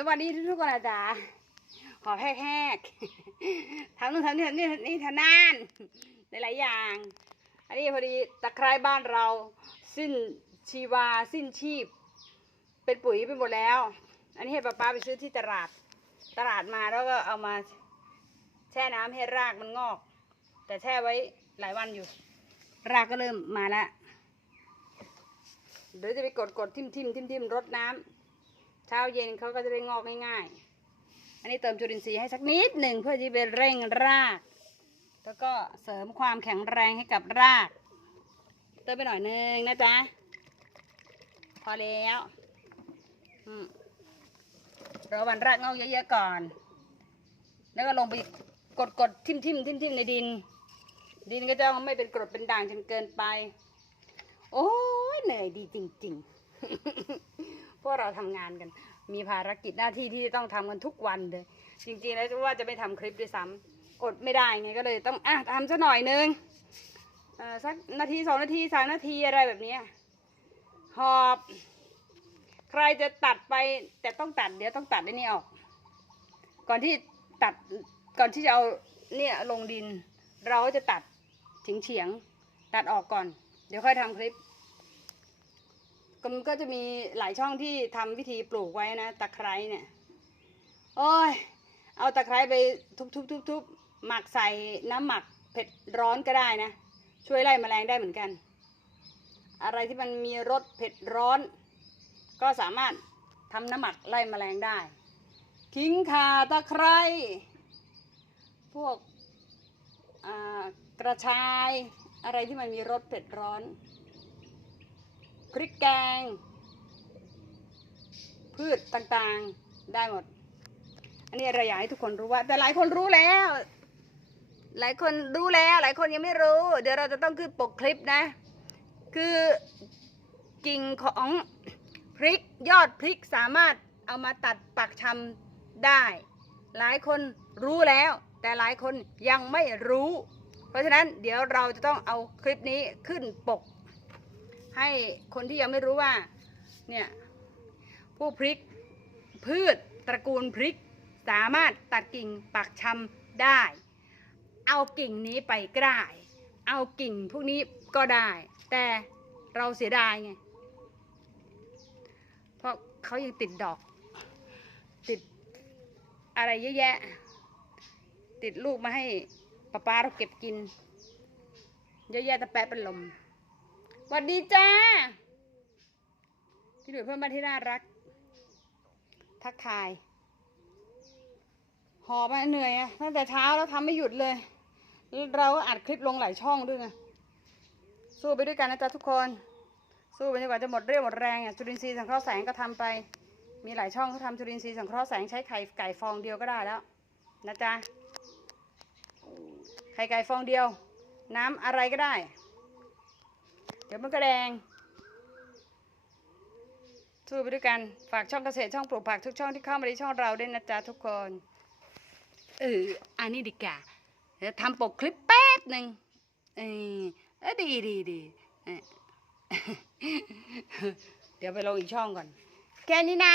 สวัสดีทุกคนอาจารย์ขอแหกๆทำนู่นทำนี่ทำนี่ทำนี่ทำนั่นหลายๆอย่าง อันนี้พอดีตะไคร้บ้านเรา สิ้นชีวาสิ้นชีพ เป็นปุ๋ยไปหมดแล้ว อันนี้ให้ป้าป้าไปซื้อที่ตลาด ตลาดมาแล้วก็เอามาแช่น้ำให้รากมันงอก แต่แช่ไว้หลายวันอยู่ รากก็เริ่มมาแล้วเดี๋ยวจะไปกดกดทิมทิมทิมทิมรดน้ำ เช้าเย็นเขาก็จะได้งอกง่ายๆ อันนี้เติมจุลินทรีย์ให้สักนิดหนึ่งเพื่อที่ไปเร่งราก แล้วก็เสริมความแข็งแรงให้กับราก เติมไปหน่อยนึงนะจ๊ะ พอแล้วรอวันรากงอกเยอะๆก่อน แล้วก็ลงไปกดกดทิ่มทิมทิมทิมในดิน ดินก็จะไม่เป็นกรดเป็นด่างจนเกินไป โอ้ยเหนื่อยดีจริง ๆ พวกเราทำงานกัน มีภารกิจหน้าที่ที่ต้องทำกันทุกวันเลย จริงๆแล้วว่าจะไม่ทำคลิปด้วยซ้ำอดไม่ได้ไงก็เลยต้องอะทำซะหน่อยนึงเอ่อสักนาทีสองนาทีสามนาทีอะไรแบบนี้หอบ ใครจะตัดไปแต่ต้องตัดเดี๋ยวต้องตัดไอ้นี่ออก ก่อนที่ตัดก่อนที่จะเอาเนี่ยลงดิน เราก็จะตัดถิงเฉียงๆตัดออกก่อน เดี๋ยวค่อยทำคลิป ก็มันก็จะมีหลายช่องที่ทำวิธีปลูกไว้นะตะไคร้เนี่ย โอ้ย เอาตะไคร้ไปทุบๆๆๆหมักใส่น้ำหมักเผ็ดร้อนก็ได้นะ ช่วยไล่แมลงได้เหมือนกัน อะไรที่มันมีรสเผ็ดร้อน ก็สามารถทำน้ำหมักไล่แมลงได้ ขิงข่าตะไคร้พวกกระชายอะไรที่มันมีรสเผ็ดร้อน พริกแกง พืชต่างๆได้หมด อันนี้เราอยากให้ทุกคนรู้ว่า แต่หลายคนรู้แล้ว หลายคนรู้แล้ว หลายคนยังไม่รู้ เดี๋ยวเราจะต้องขึ้นปกคลิปนะ คือกิ่งของพริกยอดพริกสามารถเอามาตัดปักชำได้ หลายคนรู้แล้ว แต่หลายคนยังไม่รู้ เพราะฉะนั้นเดี๋ยวเราจะต้องเอาคลิปนี้ขึ้นปก ให้คนที่ยังไม่รู้ว่า เนี่ยพวกพริกพืชตระกูลพริก สามารถตัดกิ่งปักชำได้ เอากิ่งนี้ไปก็ได้เอากิ่งพวกนี้ก็ได้ แต่เราเสียดายไง เพราะเขายังติดดอก ติดอะไรเยอะแยะ ติดลูกมาให้ป้าป้าเราเก็บกิน เยอะแยะแต่แปะเป็นลม สวัสดีจ้า พี่หนุ่ยเพื่อนบ้านที่น่ารัก ทักทาย หอบมาเหนื่อยอะตั้งแต่เช้าแล้วทำไม่หยุดเลย เราก็อัดคลิปลงหลายช่องด้วยไงสู้ไปด้วยกันนะจ๊ะทุกคน สู้ไปจนกว่าจะหมดเรี่ยวหมดแรงอะจุลินทรีย์สังเคราะห์แสงก็ทำไป มีหลายช่องเขาทำจุลินทรีย์สังเคราะห์แสงใช้ไข่ไก่ฟองเดียวก็ได้แล้วนะจ๊ะไข่ไก่ฟองเดียว น้ำอะไรก็ได้ เดี๋ยวมันก็แดง สู้ไปด้วยกัน ฝากช่องเกษตรช่องปลูกผักทุกช่องที่เข้ามาในช่องเราด้วยนะจ๊ะทุกคน เออ อันนี้ดีกว่าเดี๋ยวทำปกคลิปแป๊บหนึ่งเออดีดีดีเดี๋ยวไปลงอีกช่องก่อน แค่นี้นะ